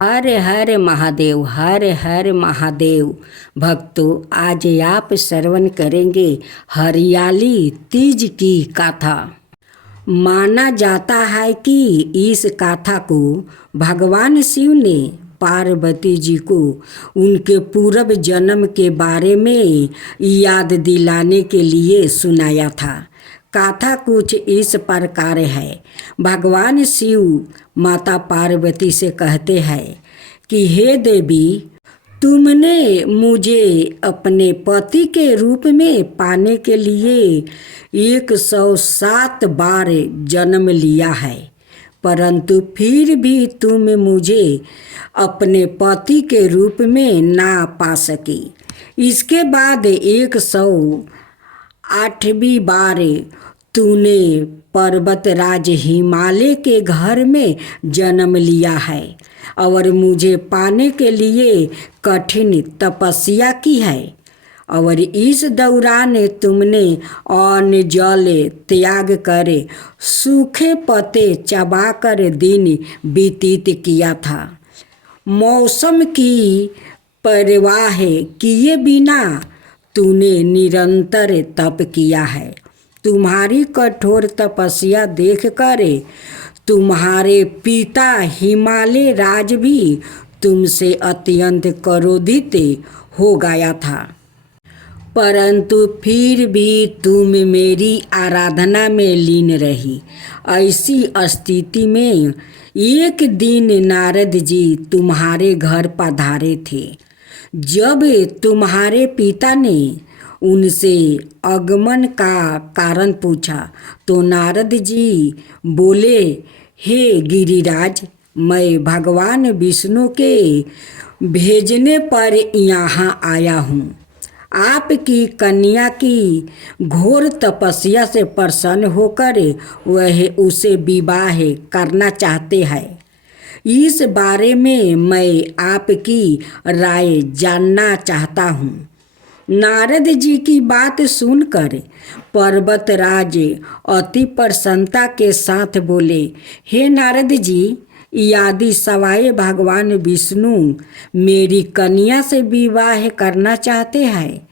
हर हर महादेव, हर हर महादेव। भक्तों, आज आप श्रवण करेंगे हरियाली तीज की गाथा। माना जाता है कि इस गाथा को भगवान शिव ने पार्वती जी को उनके पूर्व जन्म के बारे में याद दिलाने के लिए सुनाया था। गाथा कुछ इस प्रकार है। भगवान शिव माता पार्वती से कहते हैं कि हे देवी, तुमने मुझे अपने पति के रूप में पाने के लिए 107 बार जन्म लिया है, परंतु फिर भी तुम मुझे अपने पति के रूप में ना पा सकी। इसके बाद 108वीं बार तूने पर्वतराज हिमालय के घर में जन्म लिया है और मुझे पाने के लिए कठिन तपस्या की है, और इस दौरान तुमने अन्न जल त्याग कर सूखे पत्ते चबाकर दिन व्यतीत किया था। मौसम की परवाह किए बिना तूने निरंतर तप किया है। तुम्हारी कठोर तपस्या देखकर तुम्हारे पिता हिमालय राज भी तुमसे अत्यंत क्रोधित हो गया था, परंतु फिर भी तुम मेरी आराधना में लीन रही। ऐसी स्थिति में एक दिन नारद जी तुम्हारे घर पधारे थे। जब तुम्हारे पिता ने उनसे आगमन का कारण पूछा तो नारद जी बोले, हे गिरिराज, मैं भगवान विष्णु के भेजने पर यहाँ आया हूँ। आपकी कन्या की घोर तपस्या से प्रसन्न होकर वह उसे विवाह करना चाहते हैं। इस बारे में मैं आपकी राय जानना चाहता हूँ। नारद जी की बात सुनकर पर्वतराज अति प्रसन्नता के साथ बोले, हे नारद जी, यदि सवाए भगवान विष्णु मेरी कन्या से विवाह करना चाहते हैं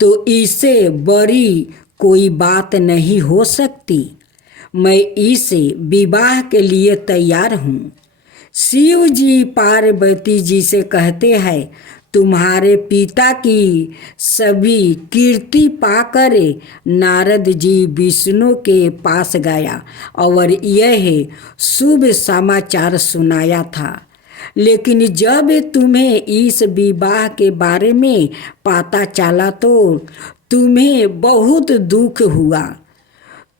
तो इससे बड़ी कोई बात नहीं हो सकती। मैं इस विवाह के लिए तैयार हूँ। शिव जी पार्वती जी से कहते हैं, तुम्हारे पिता की सभी कीर्ति पाकर नारद जी विष्णु के पास गया और यह शुभ समाचार सुनाया था। लेकिन जब तुम्हें इस विवाह के बारे में पता चला तो तुम्हें बहुत दुख हुआ।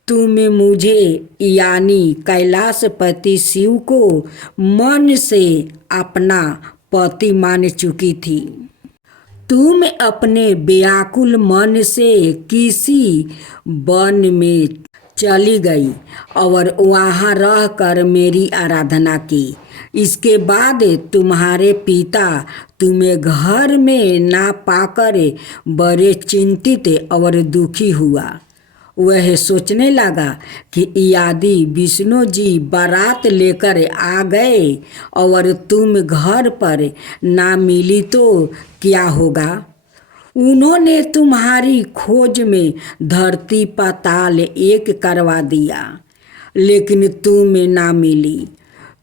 तुम मुझे यानी कैलाशपति शिव को मन से अपना पति मान चुकी थी। तुम अपने व्याकुल मन से किसी वन में चली गई और वहाँ रहकर मेरी आराधना की। इसके बाद तुम्हारे पिता तुम्हें घर में ना पाकर बड़े चिंतित और दुखी हुआ। वह सोचने लगा कि यदि विष्णु जी बारात लेकर आ गए और तुम घर पर ना मिली तो क्या होगा। उन्होंने तुम्हारी खोज में धरती पाताल एक करवा दिया, लेकिन तुम ना मिली।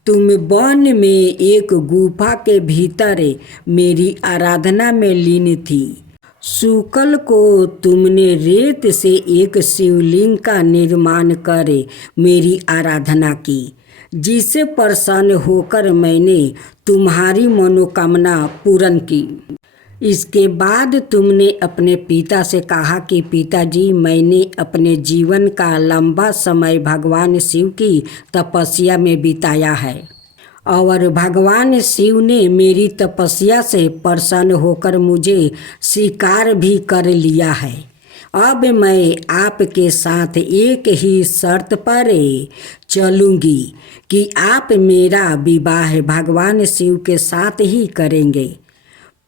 तुम वन में एक गुफा के भीतर मेरी आराधना में लीन थी। शुक्ल को तुमने रेत से एक शिवलिंग का निर्माण कर मेरी आराधना की, जिससे प्रसन्न होकर मैंने तुम्हारी मनोकामना पूर्ण की। इसके बाद तुमने अपने पिता से कहा कि पिताजी, मैंने अपने जीवन का लंबा समय भगवान शिव की तपस्या में बिताया है और भगवान शिव ने मेरी तपस्या से प्रसन्न होकर मुझे स्वीकार भी कर लिया है। अब मैं आपके साथ एक ही शर्त पर चलूँगी कि आप मेरा विवाह भगवान शिव के साथ ही करेंगे।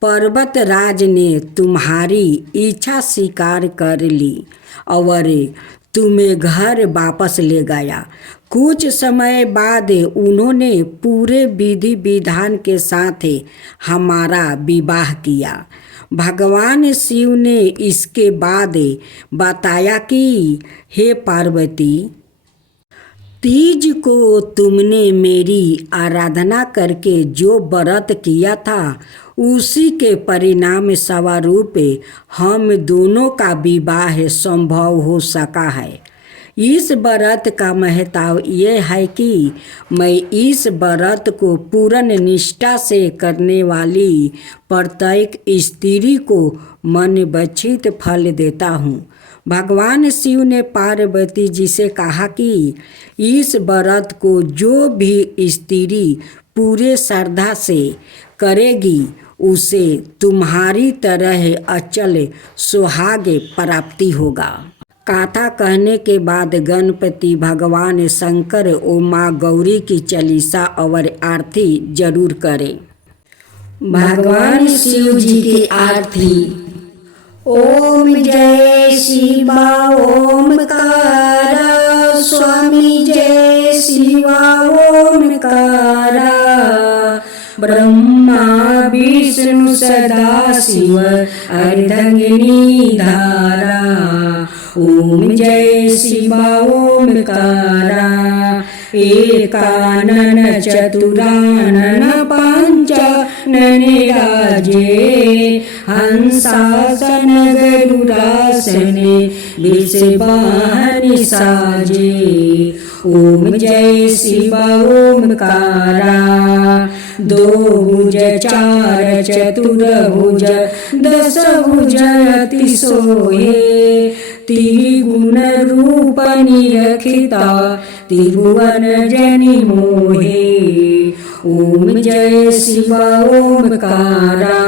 पर्वतराज ने तुम्हारी इच्छा स्वीकार कर ली और तुम्हें घर वापस ले गया। कुछ समय बाद उन्होंने पूरे विधि विधान के साथ हमारा विवाह किया। भगवान शिव ने इसके बाद बताया कि हे पार्वती, तीज को तुमने मेरी आराधना करके जो व्रत किया था उसी के परिणाम स्वरूप हम दोनों का विवाह संभव हो सका है। इस व्रत का महत्व ये है कि मैं इस व्रत को पूर्ण निष्ठा से करने वाली प्रत्येक स्त्री को मनवांछित फल देता हूँ। भगवान शिव ने पार्वती जी से कहा कि इस व्रत को जो भी स्त्री पूरे श्रद्धा से करेगी उसे तुम्हारी तरह अचल सुहाग प्राप्ति होगा। कथा कहने के बाद गणपति भगवान शंकर और माँ गौरी की चालीसा और आरती जरूर करें। भगवान शिव जी की आरती। ओम जय शिवा ओमकार, स्वामी जय शिवा ओमकार, ब्रह्मा विष्णु सदा शिव अर्धंगिनी धारा। ओम जय शिवा ओमकार, एकानन चतुरानन पंचानन राजे, हंसासन गरुडासन वृषभानि साजे। ओम जय शिवा ओमकारा, दो भुज चार चतुर्भुज दस भुज अति सोहे, त्रिगुण रूप निरखिता त्रिभुवन जनि मोहे। ओम जय शिवा ओमकारा,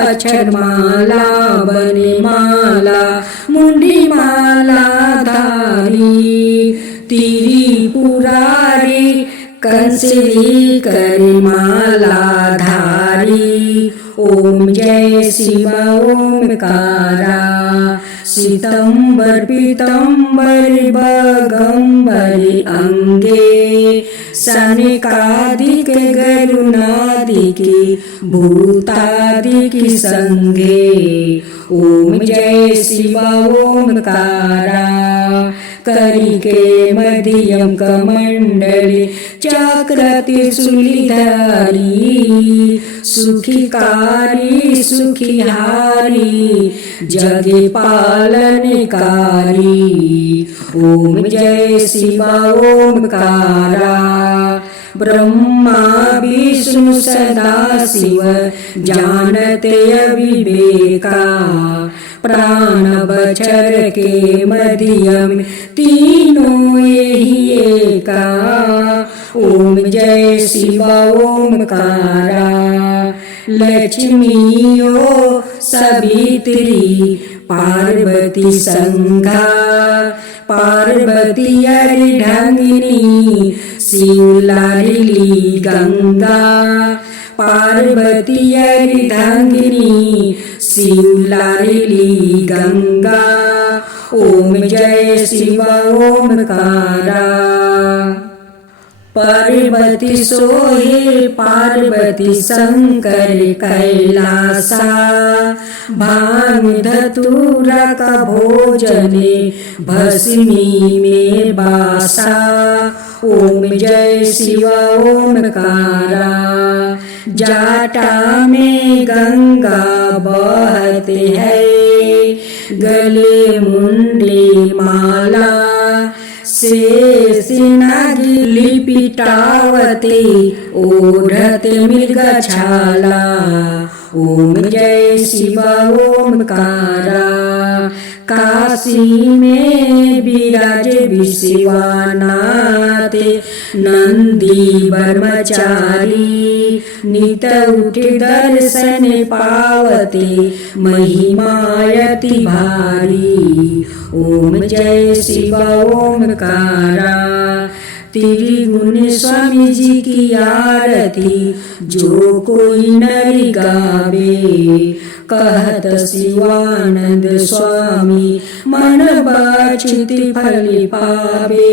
अक्षरमाला वनमाला मुंडी माला धारी, त्रिपुरारी कंसरी करमाला धारी। ओम जय शिवा ओमकारा, सितंबर पीतंबर बगंबर अंगे, सनकादिक गरुणादिक भूतादिक संगे। ओम जय शिवा ओमकारा, करिके मध्यम कमंडली चक्र त्रिशूलधारी, सुखिकारी सुखिहारी जग पालनकारी। ओम जय शिवा ओमकारा, ब्रह्मा विष्णु सदा शिव जानते अविवेका, प्राण बचर के मध्यम तीनों यही एका। ओम जय शिवा ओमकारा, लक्ष्मीयो सवित्री पार्वती संघा, पार्वती अर्धांगिनी शिव लाडली गंगा, पार्वती अर्धांगिनी शिव लाडली गंगा। ओम जय शिवा ओमकारा, पार्वती सोहे पार्वती शंकर कैलासा, भांग धतूरा का भोजने भस्मी में बासा। ओम जय शिवा ओमकारा, जाटा में गंगा बहते है, गले मुंडी माला, शेष नागी लिपिटावते ओढ़ते मृगछाला। ओम जय शिवा ओमकारा, काशी में विराज विश्वनाथ, नंदी ब्रह्मचारी, नित उठे दर्शन पावते महिमायति भारी। ओम जय शिवा ओमकारा, त्रिगुण स्वामी जी की आरती जो कोई नर गावे, कहत शिवानंद स्वामी मन बाछिति फल पावे।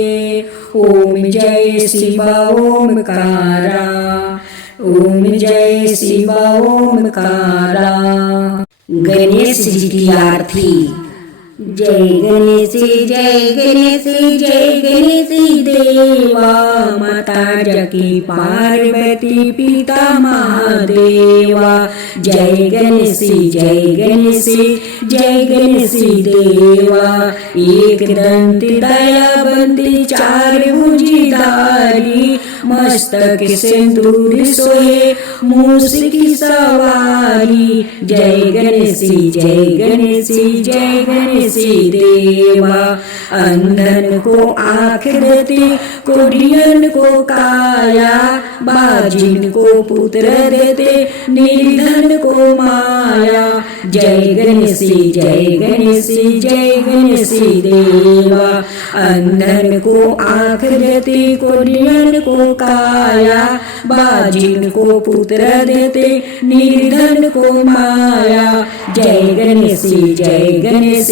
ओम जय शिव ओमकारा, ओम जय शिव ओमकारा। गणेश जी की आरती। जय गणेश जय गणेश जय गणेश देवा, माता जकी पार्वती पिता महादेवा। जय गणेश जय गणेश जय गणेश देवा, एक दंत दयाबंदी चार भुजधारी, मस्तक सिंदूर सोहे मूस की सवारी। जय गणेश जय गणेश जय गणेश देवा, अंधन को आँख देते कोढ़ियन को काया, बाजिन को पुत्र देते निर्धन को माया। जय गणेश जय गणेश जय गणेश देवा, अंधन को आँख देते कोढ़ियन को काया, बाजिन को पुत्र देते निर्धन को माया। जय गणेश जय गणेश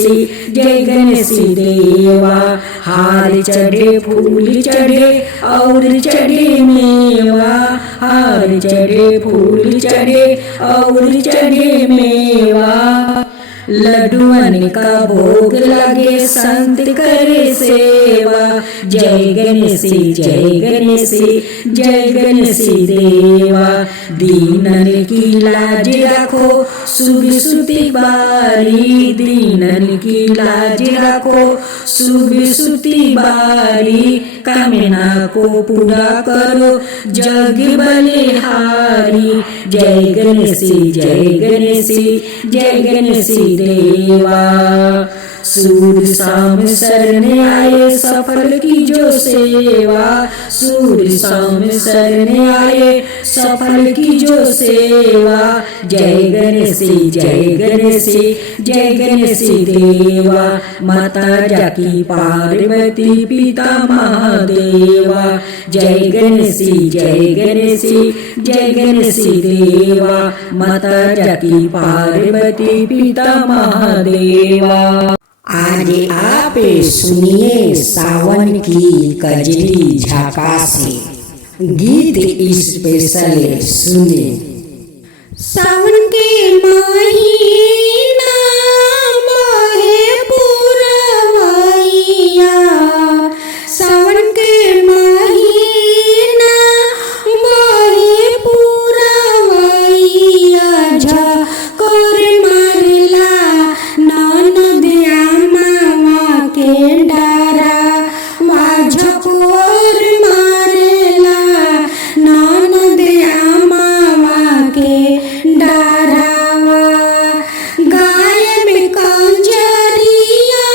जय गणेश देवा, हार चढ़े फूल चढ़े और चढ़े मेवा, हार चढ़े फूल चढ़े और चढ़े मेवा। लड्डुअन का भोग लगे संत करे सेवा। जय गणेश जय गणेश जय गणेश देवा, दीनन की लाज रखो शुभ सुति बारी, दीनन की लाज रखो शुभ सुति बारी। कामना को पूरा करो जग बलिहारी। जय गणेश जय गणेश जय गणेश देवा, सूर शाम शरण आए सफल की जो सेवा, सूर शाम शरण आए सफल की जो सेवा। जय गणेश जय गणेश जय गणेश देवा, माता जाकी पार्वती पिता महादेवा। जय गणेश जय गणेश जय गणेश देवा, माता जाकी पार्वती पिता महादेवा। आज आप सुनिए सावन की कजरी झकासे, गीत स्पेशल सुने। सावन के महीना बहे पुरवैया, सावन के महीना बहे पुरवैया, झकोर मारला ननदिया मामा के डारा, झकोर मारला ननदिया मामा के डारावा। गाय में कंजरिया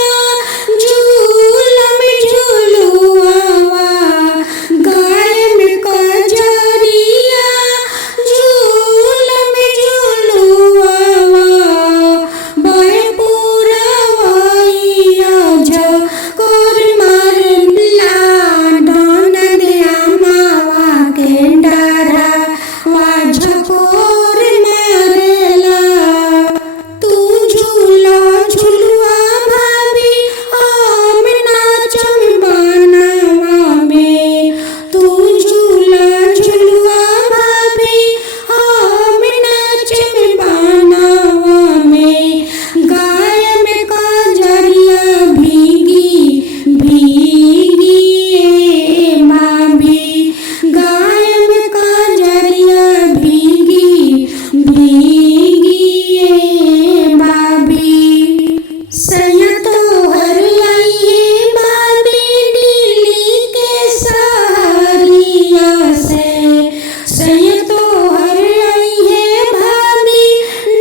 झूल में झूलुआवा, गाय में कंजरिया झूल में झूलुआवा, बहे पुरवैया झकोर मारला ननदिया मामा के डारा, झकोर मारला। तू झूला झुलुआ भाभी हम नाचम बनावा में, तू झूला झुलुआ भाभी हम नाचम बनावा में। गाय में कंजरिया भीगी भीगी भाभी, गाय में कंजरिया भीगी भीगी भाभी। सैया तो हर आइए भाभी दिल्ली के सहरिया से, सैया तो हर आइए भाभी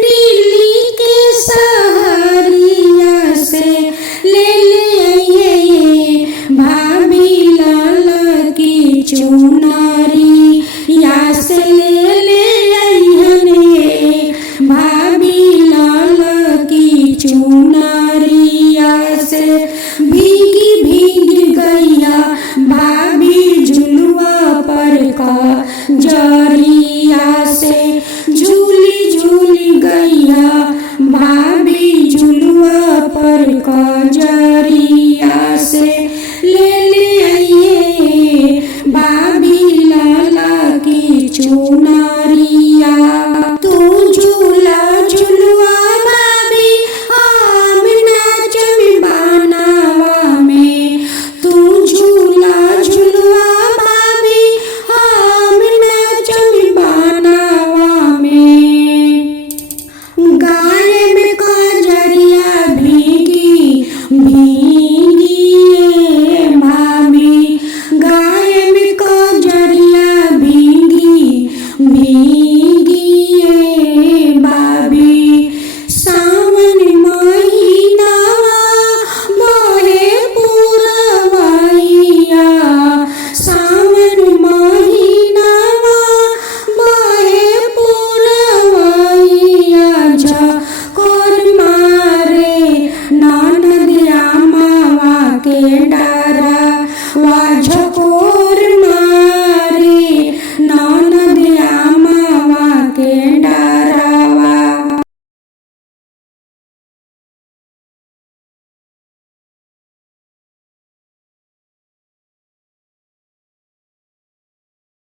दिल्ली के सहरिया से। ले आइए भाभी लाल की चूड़ी